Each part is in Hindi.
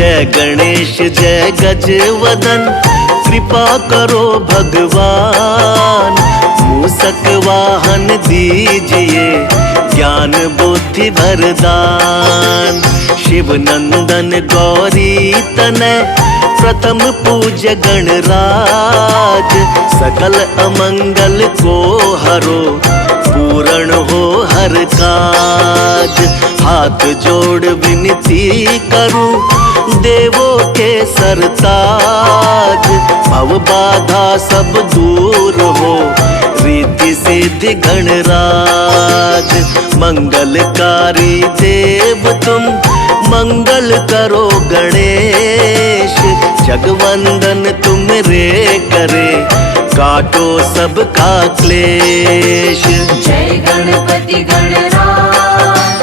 जय गणेश जय गजवदन, कृपा करो भगवान। मूषक वाहन दीजिए, ज्ञान बुद्धि वरदान। शिव नंदन गौरी तनय, प्रथम पूज्य गणराज। सकल अमंगल को हरो, पूर्ण हो हर काज। हाथ जोड़ विनती करूं, देवों के सरताज। भव बाधा सब दूर हो, रिद्धि सिद्धि गणराज। मंगलकारी देव तुम, मंगल करो गणेश। जगवंदन तुम रे करे, काटो सबका क्लेश। जय गणपति गणराज,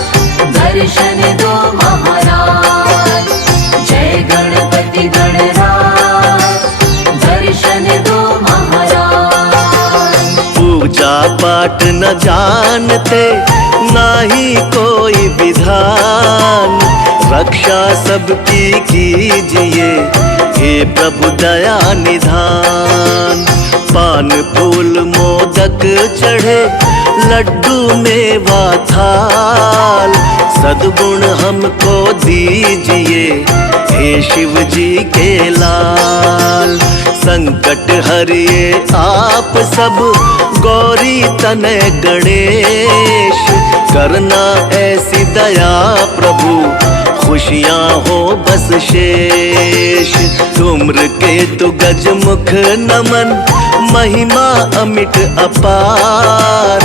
दर्शन दो महाराज। जय गणपति गणराज, दर्शन दो महाराज। पूजा पाठ न जानते, नाही कोई विधान। रक्षा सबकी कीजिए, हे प्रभु दया निधान। पान फूल मोदक चढ़े, लड्डू मेवा थाल। सद्गुण हमको दीजिए, हे शिव जी के लाल। संकट हरिए आप सब, गौरी तनय गणेश। करना ऐसी दया प्रभु, खुशियाँ हो बस शेष। धूम्र केतु गज मुख नमन, महिमा अमिट अपार।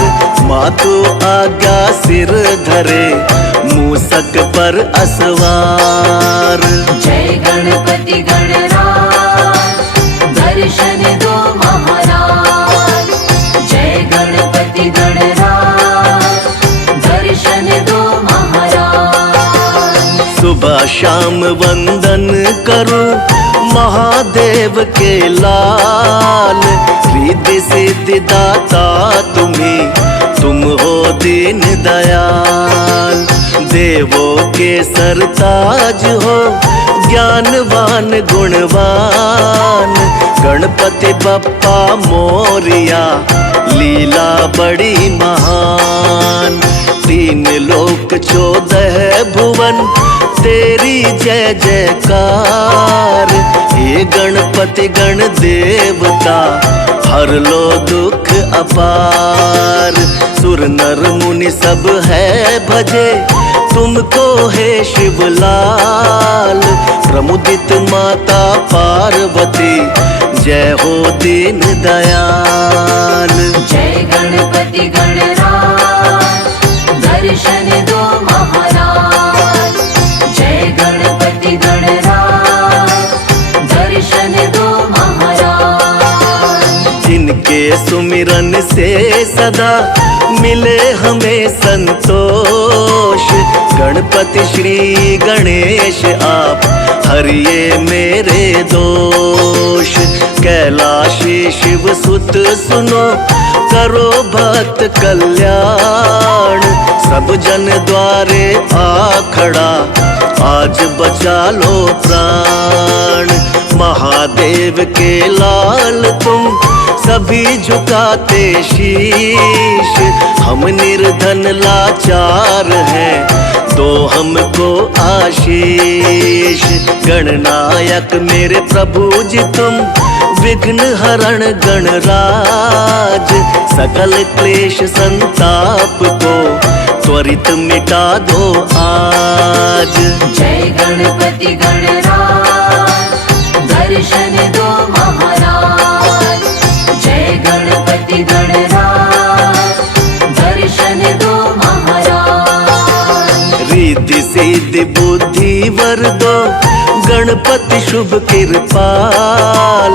मातु आज्ञा सिर धरे, मूषक पर असवार। जय गणपति गणराज, दर्शन दो महाराज। जय गणपति गणराज, दर्शन दो महाराज। सुबह शाम वंदन करूं, महादेव के लाल। रिद्धि सिद्धि दाता तुम्ही, तुम हो दीन दयाल। देवों के सरताज हो, ज्ञानवान गुणवान। गणपति बप्पा मोरिया, लीला बड़ी महान। तीन लोक 14 भुवन, तेरी जय जयकार। हे गणपति गण देवता, हर लो दुख अपार। सुर नर मुनि सब है भजे, तुमको है शिवलाल। प्रमुदित माता पार्वती, जय हो दीन दयाल। जय गणपति गणराज, दर्शन दो महाराज। जय गणपति गणराज, दर्शन दो महाराज। जिनके सुमिरन से सदा मिले हमें संतोष। गणपति श्री गणेश आप, हरिये मेरे दोष। कैलाशी शिव सुत सुनो, करो भक्त कल्याण। सब जन द्वारे आ खड़ा, आज बचा लो प्राण। महादेव के लाल तुम, सभी झुकाते शीश। हम निर्धन लाचार हैं, दो हमको आशीष। गणनायक मेरे प्रभु जी तुम, विघ्न हरण गणराज। सकल क्लेश संताप को, त्वरित मिटा दो आज। जय गणपति गणराज, दर्शन दो महाराज। जय गणपति गणराज, दर्शन दो महाराज। रिद्धि सिद्धि बुद्धि वर दो, गणपति शुभ कृपाल।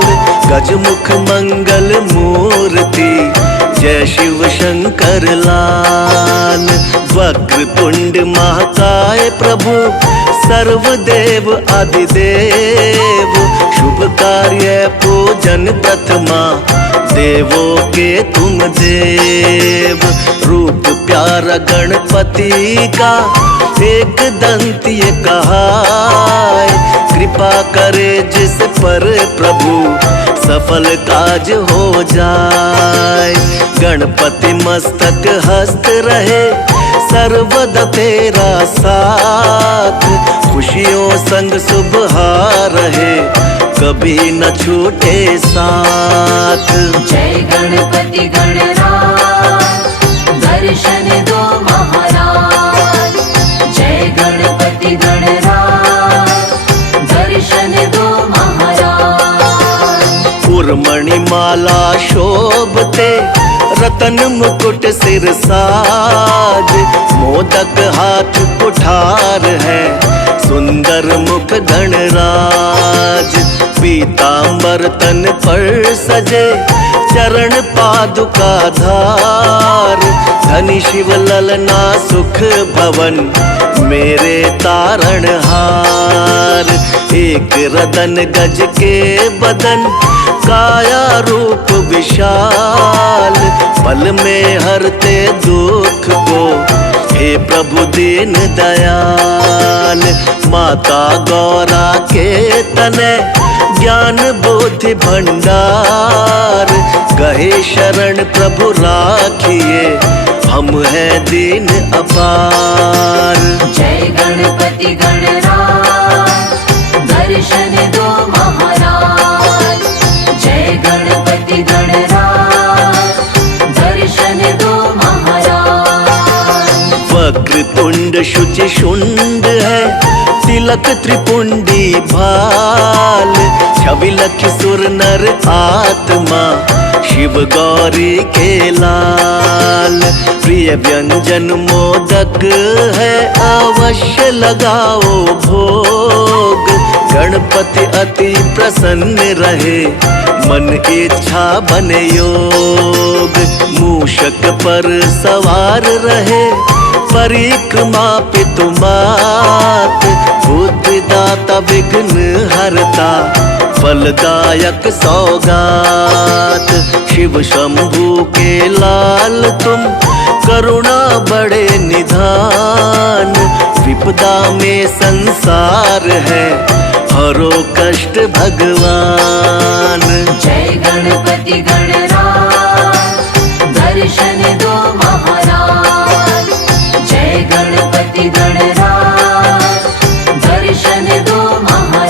गजमुख मंगल मूर्ति, जय शिव शंकर लाल। वक्र तुंड महाकाय प्रभु, सर्वदेव आदिदेव। शुभ कार्य पूजन प्रथमा, देवों के तुम देव। रूप प्यारा गणपति का, एक दंत ये कहाय। कृपा करे जिस पर प्रभु सफल काज हो जाए। गणपति मस्तक हस्त रहे सर्वदा तेरा साथ, खुशियों संग सुबह रहे कभी न छूटे साथ। जय गणपति गणराज दर्शन दो महाराज। जय गणपति गणराज दर्शन दो महाराज। उर्मणि माला शोभते रतन मुकुट सिर साज, मोदक हाथ कुठार है सुंदर मुख गणराज। पीतांबर तन पर सजे चरण पादुका धार, धनी शिव ललना सुख भवन मेरे तारण हार। एक रतन गज के बदन काया रूप विशाल, पल में हरते दुख को हे प्रभु दीन दयाल। माता गौरा के तने ज्ञान बुद्धि भंडार, गहे शरण प्रभु राखिए हम हैं दीन अपार। जय गणपति गणराज दर्शन दो महाराज। जय गणपति गणराज दर्शन दो महाराज। वक्रतुंड शुचि शुंड है तिलक त्रिपुंडी भाल, छवि लखि सुर नर आत्मा शिव गौरी के लाल। प्रिय व्यंजन मोदक है अवश्य लगाओ भोग, गणपति अति प्रसन्न रहे मन इच्छा बने योग। मूषक पर सवार रहे परिक्रमा पितुमात, बुद्धिदाता विघ्न हरता फलदायक सौगात। शिव शंभु के लाल तुम करुणा बड़े निधान, विपदा में संसार है हरो कष्ट भगवान। जय गणपति गणराज दर्शन दो महाराज। जय गणपति गणराज दर्शन दो महाराज।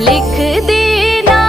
लिख देना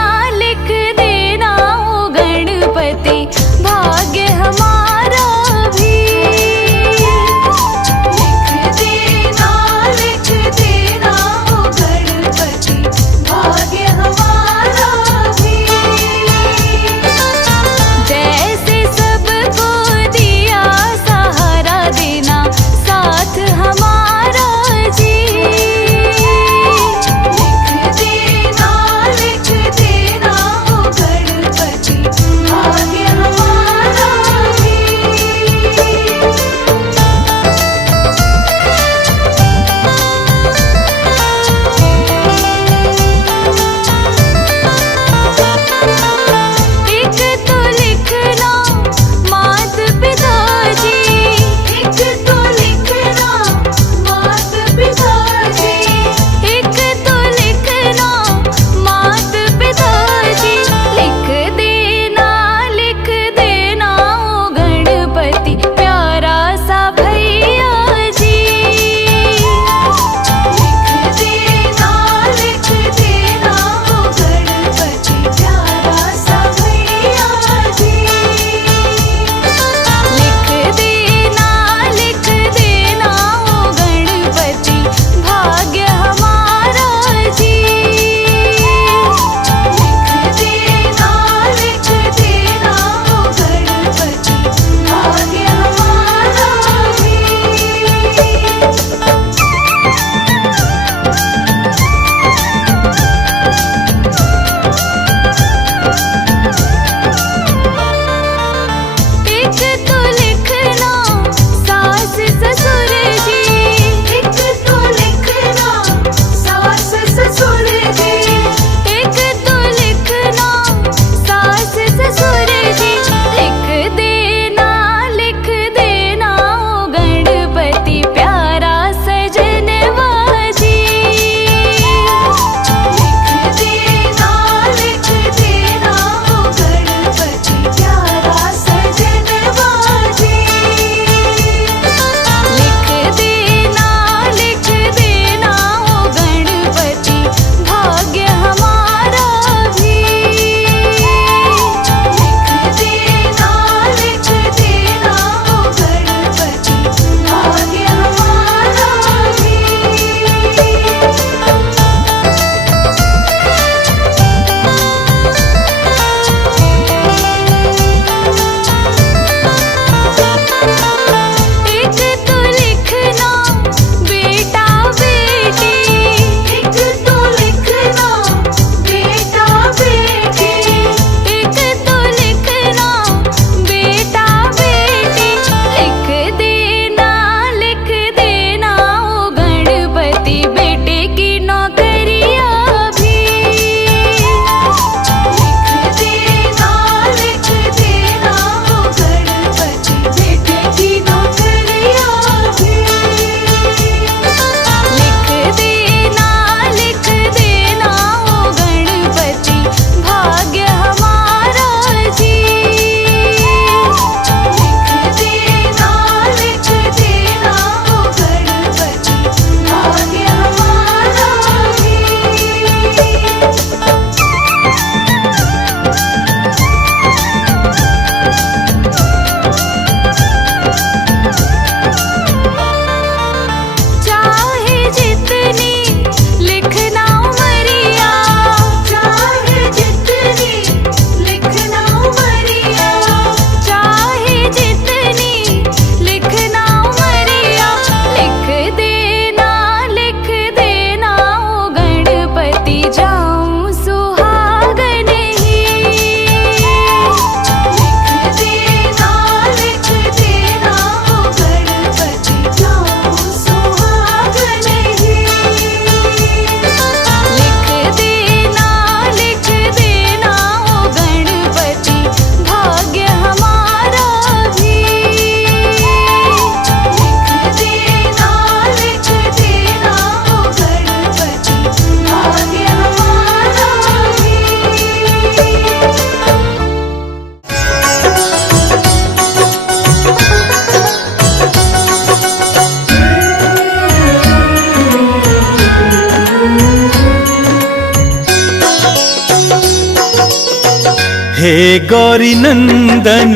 हे गौरी नंदन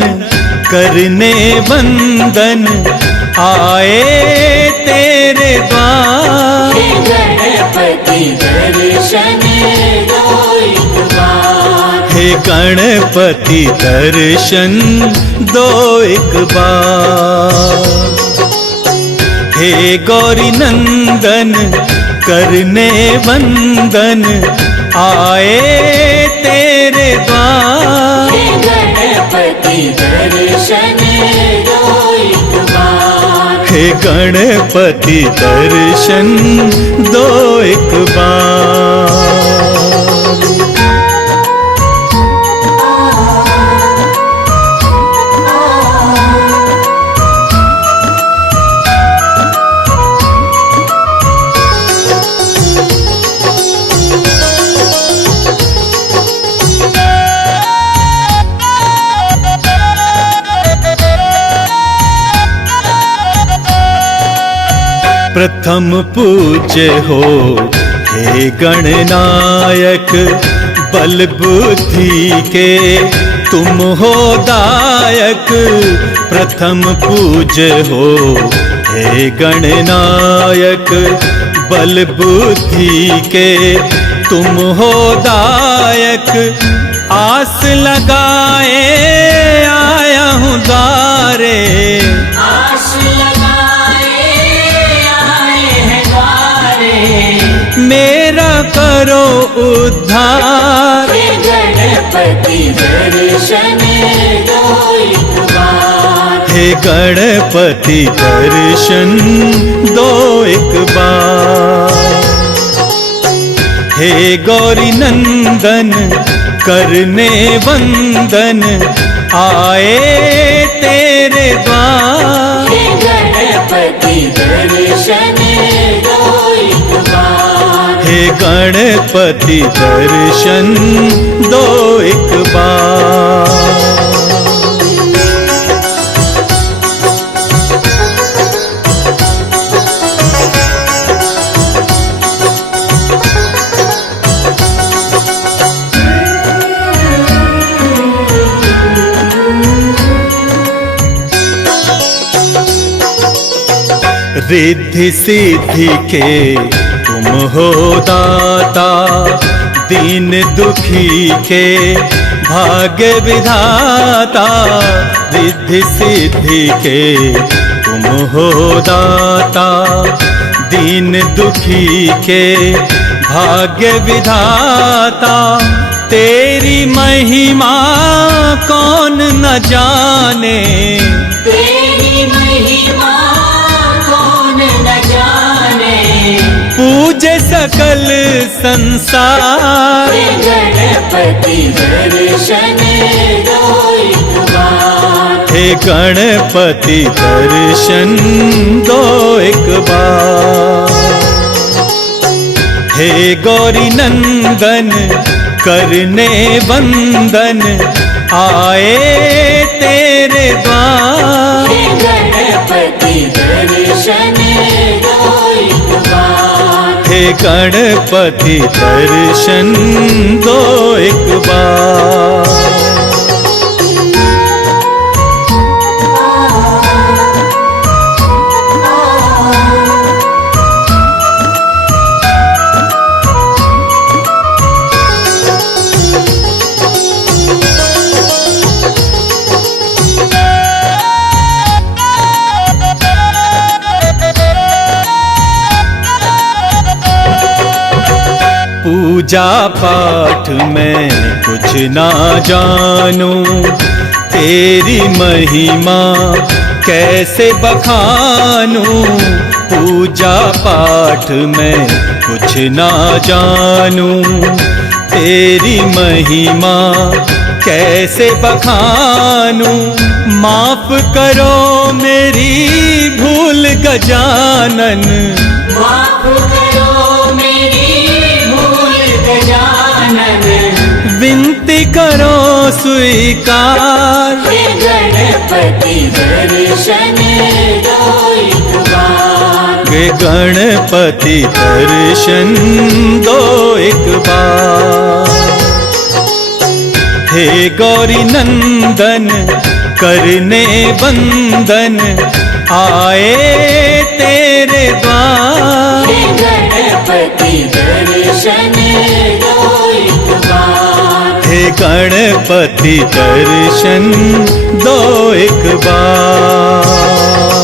करने वंदन आए तेरे द्वार। हे गणपति दर्शन दो एक बार। हे गणपति दर्शन दो एक बार। हे गौरी नंदन करने वंदन आए तेरे द्वार। हे गणपति दर्शन दो एक बार। हे गणपति दर्शन दो एक बार। प्रथम पूज्य हो हे गणनायक, बल बुद्धि के तुम हो दायक। प्रथम पूज्य हो हे गणनायक, बल बुद्धि के तुम हो दायक। आस लगाए आया हूँ द्वारे, आस लगाए आए हैं द्वारे। मेरा करो उद्धार। हे गणपति दर्शन दो एक बार। हे गणपति दर्शन दो एक बार। हे गौरी नंदन करने वंदन आए तेरे द्वार। हे गणपति दर्शन दो एक बार। हे गणपति दर्शन दो एक बार। रिद्धि सिद्धि के तुम हो दाता, दीन दुखी के भाग्य विधाता। रिद्धि सिद्धि के तुम हो दाता, दीन दुखी के भाग्य विधाता। तेरी महिमा कौन न जाने, तेरी महिमा कौन न जाने। पूजे सकल संसार। हे गणपति दर्शन दो एक बार। हे गणपति दर्शन दो एक बार। हे गौरी नंदन करने वंदन आए तेरे द्वार। हे गणपति दर्शन दो एक बार। हे गणपति दर्शन दो एक बार। पूजा पाठ में कुछ ना जानूं, तेरी महिमा कैसे बखानूं। पूजा पाठ में कुछ ना जानूं, तेरी महिमा कैसे बखानूं। माफ करो मेरी भूल गजानन, माफ करो मेरी भूल गजानन। विनती करो स्वीकार। हे गणपति दर्शन दो एक बार। हे गणपति दर्शन दो एक बार। हे गौरी नंदन करने बंदन आए तेरे द्वार। हे गणपति दर्शन दो एक बार। हे गणपति दर्शन दो एक बार।